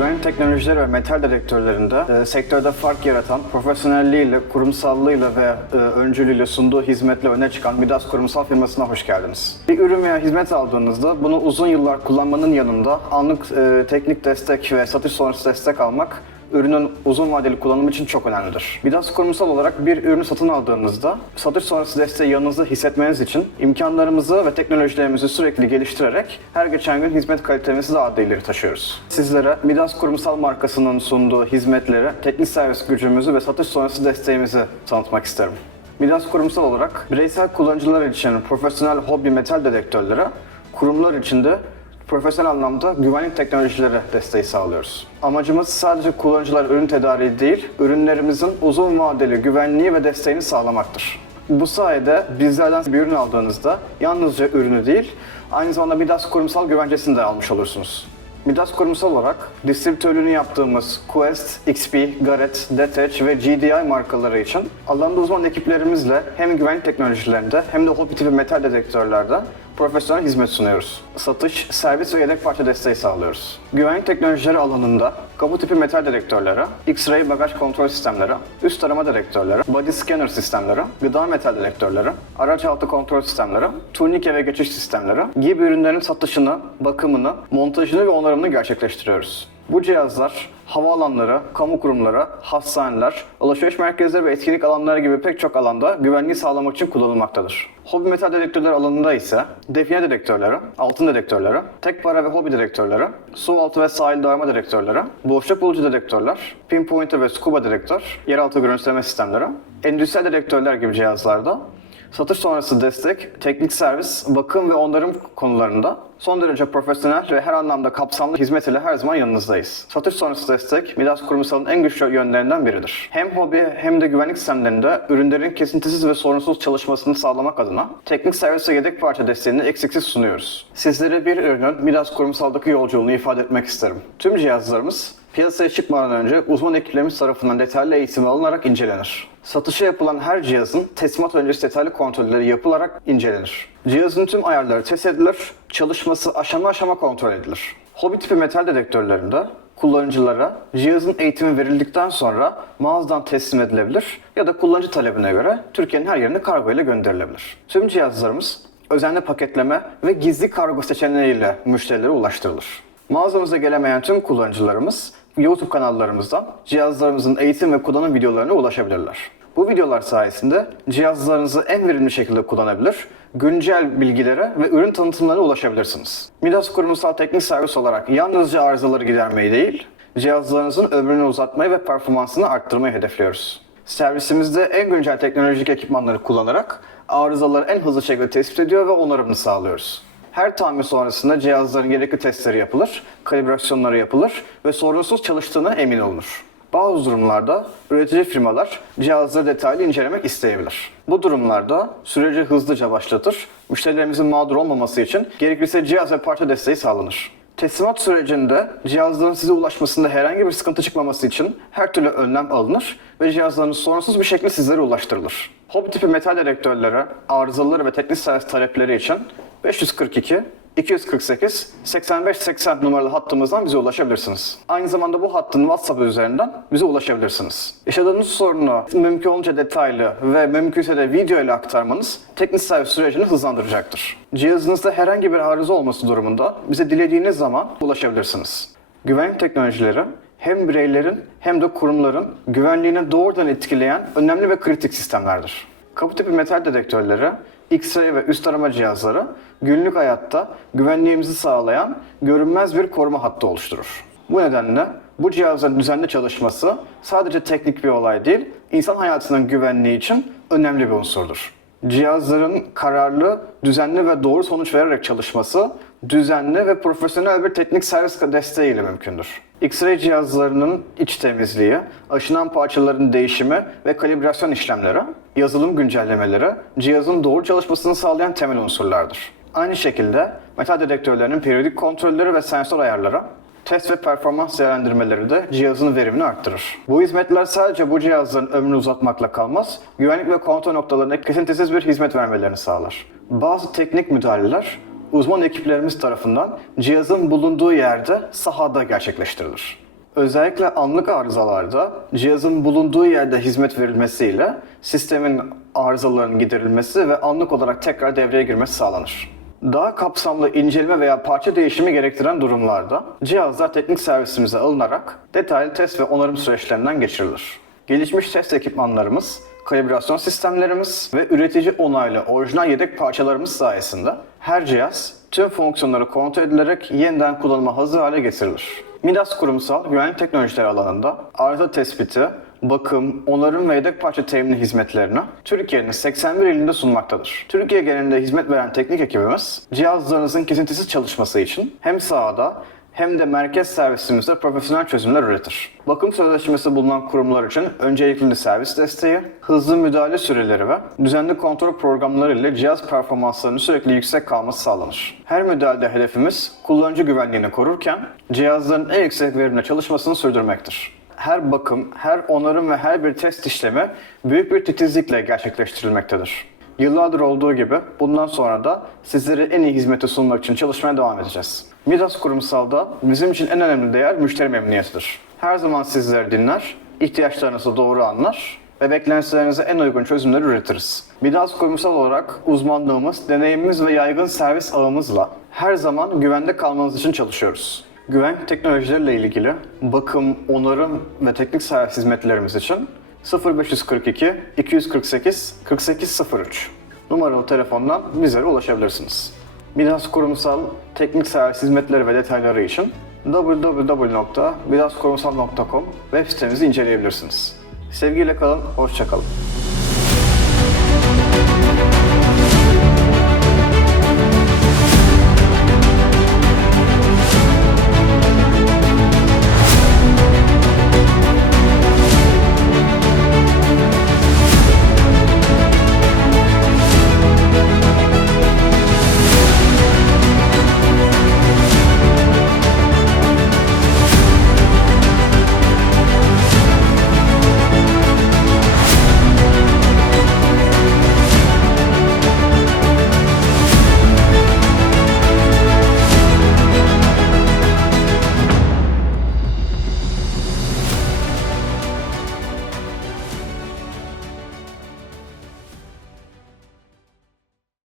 Güvenlik teknolojileri ve metal dedektörlerinde e, sektörde fark yaratan, profesyonelliğiyle, kurumsallığıyla ve e, öncülüğüyle sunduğu hizmetle öne çıkan Midas Kurumsal firmasına hoş geldiniz. Bir ürün veya hizmet aldığınızda bunu uzun yıllar kullanmanın yanında anlık e, teknik destek ve satış sonrası destek almak ürünün uzun vadeli kullanımı için çok önemlidir. Midas kurumsal olarak bir ürünü satın aldığınızda satış sonrası desteği yanınızda hissetmeniz için imkanlarımızı ve teknolojilerimizi sürekli geliştirerek her geçen gün hizmet kalitemizi daha da ileri taşıyoruz. Sizlere Midas kurumsal markasının sunduğu hizmetleri, teknik servis gücümüzü ve satış sonrası desteğimizi tanıtmak isterim. Midas kurumsal olarak bireysel kullanıcılar için profesyonel hobi metal dedektörleri, kurumlar için de profesyonel anlamda güvenlik teknolojileri desteği sağlıyoruz. Amacımız sadece kullanıcılar ürün tedariği değil, ürünlerimizin uzun vadeli güvenliği ve desteğini sağlamaktır. Bu sayede bizlerden bir ürün aldığınızda yalnızca ürünü değil, aynı zamanda Midas kurumsal güvencesini de almış olursunuz. Midas kurumsal olarak distribütörlüğünü yaptığımız Quest, XP, Garrett, Detach ve GDI markaları için alanda uzman ekiplerimizle hem güvenlik teknolojilerinde hem de hobi tipi metal dedektörlerde profesyonel hizmet sunuyoruz. Satış, servis ve yedek parça desteği sağlıyoruz. Güvenlik teknolojileri alanında kapı tipi metal dedektörleri, X-ray bagaj kontrol sistemleri, üst arama dedektörleri, body scanner sistemleri, gıda metal dedektörleri, araç altı kontrol sistemleri, turnike ve geçiş sistemleri gibi ürünlerin satışını, bakımını, montajını ve onarımını gerçekleştiriyoruz. Bu cihazlar havaalanları, kamu kurumları, hastaneler, alışveriş merkezleri ve etkinlik alanları gibi pek çok alanda güvenliği sağlamak için kullanılmaktadır. Hobi metal dedektörler alanında ise define dedektörleri, altın dedektörleri, tek para ve hobi dedektörleri, su altı ve sahil darma dedektörleri, boşluk bulucu dedektörler, pinpointer ve scuba dedektör, yeraltı görüntüleme sistemleri, endüstriyel dedektörler gibi cihazlarda Satış sonrası destek, teknik servis, bakım ve onarım konularında son derece profesyonel ve her anlamda kapsamlı hizmet ile her zaman yanınızdayız. Satış sonrası destek, Midas Kurumsal'ın en güçlü yönlerinden biridir. Hem hobi hem de güvenlik sistemlerinde ürünlerin kesintisiz ve sorunsuz çalışmasını sağlamak adına teknik servis ve yedek parça desteğini eksiksiz sunuyoruz. Sizlere bir ürünün Midas Kurumsal'daki yolculuğunu ifade etmek isterim. Tüm cihazlarımız Piyasaya çıkmadan önce uzman ekiplerimiz tarafından detaylı eğitim alınarak incelenir. Satışa yapılan her cihazın teslimat öncesi detaylı kontrolleri yapılarak incelenir. Cihazın tüm ayarları test edilir, çalışması aşama aşama kontrol edilir. Hobi tipi metal dedektörlerinde kullanıcılara cihazın eğitimi verildikten sonra mağazadan teslim edilebilir ya da kullanıcı talebine göre Türkiye'nin her yerine kargo ile gönderilebilir. Tüm cihazlarımız özenli paketleme ve gizli kargo seçeneğiyle müşterilere ulaştırılır. Mağazamıza gelemeyen tüm kullanıcılarımız YouTube kanallarımızdan cihazlarımızın eğitim ve kullanım videolarına ulaşabilirler. Bu videolar sayesinde cihazlarınızı en verimli şekilde kullanabilir, güncel bilgilere ve ürün tanıtımlarına ulaşabilirsiniz. Midas kurumsal teknik servis olarak yalnızca arızaları gidermeyi değil, cihazlarınızın ömrünü uzatmayı ve performansını arttırmayı hedefliyoruz. Servisimizde en güncel teknolojik ekipmanları kullanarak arızaları en hızlı şekilde tespit ediyor ve onarımını sağlıyoruz. Her tamir sonrasında cihazların gerekli testleri yapılır, kalibrasyonları yapılır ve sorunsuz çalıştığına emin olunur. Bazı durumlarda üretici firmalar cihazları detaylı incelemek isteyebilir. Bu durumlarda süreci hızlıca başlatır, müşterilerimizin mağdur olmaması için gerekirse cihaz ve parça desteği sağlanır. Teslimat sürecinde cihazların size ulaşmasında herhangi bir sıkıntı çıkmaması için her türlü önlem alınır ve cihazlarınız sorunsuz bir şekilde sizlere ulaştırılır. Hobi tipi metal dedektörlere, arızaları ve teknik servis talepleri için 542 248 85 80 numaralı hattımızdan bize ulaşabilirsiniz. Aynı zamanda bu hattın WhatsApp üzerinden bize ulaşabilirsiniz. Yaşadığınız sorunu mümkün olunca detaylı ve mümkünse de video ile aktarmanız teknik servis sürecini hızlandıracaktır. Cihazınızda herhangi bir arıza olması durumunda bize dilediğiniz zaman ulaşabilirsiniz. Güvenlik teknolojileri hem bireylerin hem de kurumların güvenliğini doğrudan etkileyen önemli ve kritik sistemlerdir. Kapı tipi metal dedektörleri, X-ray ve üst arama cihazları günlük hayatta güvenliğimizi sağlayan görünmez bir koruma hattı oluşturur. Bu nedenle bu cihazların düzenli çalışması sadece teknik bir olay değil, insan hayatının güvenliği için önemli bir unsurdur. Cihazların kararlı, düzenli ve doğru sonuç vererek çalışması, düzenli ve profesyonel bir teknik servis desteği ile mümkündür. X-ray cihazlarının iç temizliği, aşınan parçaların değişimi ve kalibrasyon işlemleri, yazılım güncellemeleri cihazın doğru çalışmasını sağlayan temel unsurlardır. Aynı şekilde metal dedektörlerinin periyodik kontrolleri ve sensör ayarları, test ve performans değerlendirmeleri de cihazın verimini arttırır. Bu hizmetler sadece bu cihazların ömrünü uzatmakla kalmaz, güvenlik ve kontrol noktalarına kesintisiz bir hizmet vermelerini sağlar. Bazı teknik müdahaleler uzman ekiplerimiz tarafından cihazın bulunduğu yerde sahada gerçekleştirilir. Özellikle anlık arızalarda cihazın bulunduğu yerde hizmet verilmesiyle sistemin arızalarının giderilmesi ve anlık olarak tekrar devreye girmesi sağlanır. Daha kapsamlı inceleme veya parça değişimi gerektiren durumlarda cihazlar teknik servisimize alınarak detaylı test ve onarım süreçlerinden geçirilir. Gelişmiş test ekipmanlarımız, kalibrasyon sistemlerimiz ve üretici onaylı orijinal yedek parçalarımız sayesinde her cihaz tüm fonksiyonları kontrol edilerek yeniden kullanıma hazır hale getirilir. Midas kurumsal güvenlik teknolojileri alanında arıza tespiti, bakım, onarım ve yedek parça temini hizmetlerini Türkiye'nin 81 ilinde sunmaktadır. Türkiye genelinde hizmet veren teknik ekibimiz cihazlarınızın kesintisiz çalışması için hem sahada hem de merkez servisimizde profesyonel çözümler üretir. Bakım sözleşmesi bulunan kurumlar için öncelikli servis desteği, hızlı müdahale süreleri ve düzenli kontrol programları ile cihaz performanslarının sürekli yüksek kalması sağlanır. Her müdahalede hedefimiz kullanıcı güvenliğini korurken cihazların en yüksek verimle çalışmasını sürdürmektir. Her bakım, her onarım ve her bir test işlemi büyük bir titizlikle gerçekleştirilmektedir. Yıllardır olduğu gibi bundan sonra da sizlere en iyi hizmeti sunmak için çalışmaya devam edeceğiz. Midas Kurumsal'da bizim için en önemli değer müşteri memnuniyetidir. Her zaman sizleri dinler, ihtiyaçlarınızı doğru anlar ve beklentilerinize en uygun çözümleri üretiriz. Midas Kurumsal olarak uzmanlığımız, deneyimimiz ve yaygın servis ağımızla her zaman güvende kalmanız için çalışıyoruz. Güvenlik teknolojileriyle ilgili bakım, onarım ve teknik servis hizmetlerimiz için 0542 248 4803 numaralı telefondan bizlere ulaşabilirsiniz. Midas Kurumsal teknik servis hizmetleri ve detayları için www.midaskurumsal.com web sitemizi inceleyebilirsiniz. Sevgiyle kalın, hoşça kalın.